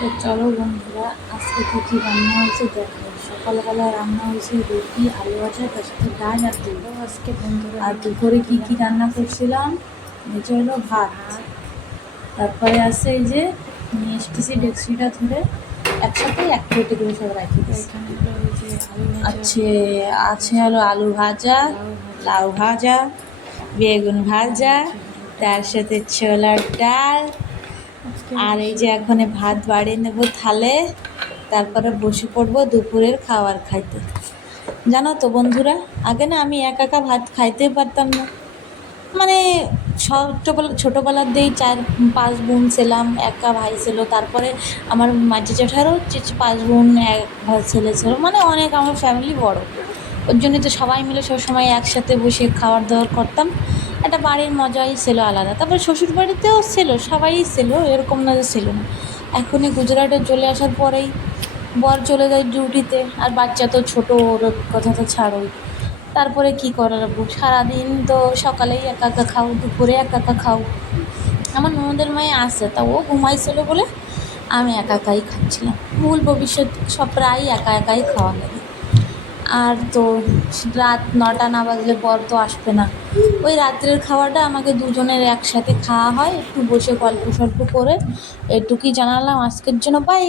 তো চলো বন্ধুরা, আজকে কী কী রান্না হয়েছে দেখো। সকালবেলা রান্না হয়েছে রুটি, আলু ভাজা, তার সাথে ডাল আর দুধ। আজকে বন্ধুরা আর দুপুরে কী কী রান্না করছিলাম, এই যে হলো ভাত। তারপরে আছে এই যে নিয়ে এসতেছি ডেকচিটা ধরে, একসাথে এক প্লেটে করে সব রাখি। এখানে হলো ওই যে আছে হলো আলু ভাজা, লাউ ভাজা, বেগুন ভাজা, তার সাথে ছোলার ডাল। আর এই যে এখন ভাত বাড়িয়ে নেব থালে, তারপরে বসে পড়বো দুপুরের খাবার খাইতে। জানো তো বন্ধুরা, আগে না আমি একা একা ভাত খাইতে পারতাম না। মানে ছোটোবেলার দিয়েই 4-5 বোন ছিলাম, একা ভাই ছিল। তারপরে আমার মাঝে জেঠারও 5 বোন, এক ভাই ছেলে ছিল, মানে অনেক, আমার ফ্যামিলি বড়। ওর জন্যই তো সবাই মিলে সবসময় একসাথে বসে খাওয়ার দাওয়ার করতাম। একটা বাড়ির মজাই ছিল আলাদা। তারপরে শ্বশুর বাড়িতেও ছিল, সবাই ছিল, এরকম না যে ছিল না। এখনই গুজরাটে চলে আসার পরেই বর চলে যায় ডিউটিতে, আর বাচ্চা তো ছোটো, ওর কথা তো ছাড়োই। তারপরে কি করার, সারাদিন তো সকালেই একা একা খাও, দুপুরে একা একা খাও। আমার ননদের মেয়ে আসে, তা ও ঘুমাইছিল বলে আমি একা একাই খাচ্ছিলাম। ভুল ভবিষ্যৎ সব প্রায় একা একাই খাওয়া লাগে। আর তো রাত 9টা না বাজলে বর তো আসবে না। ওই রাত্রের খাওয়াটা আমাকে দুজনের একসাথে খাওয়া হয়, একটু বসে গল্প সল্প করে। এটুকুই জানালাম আজকের জন্য, বাই।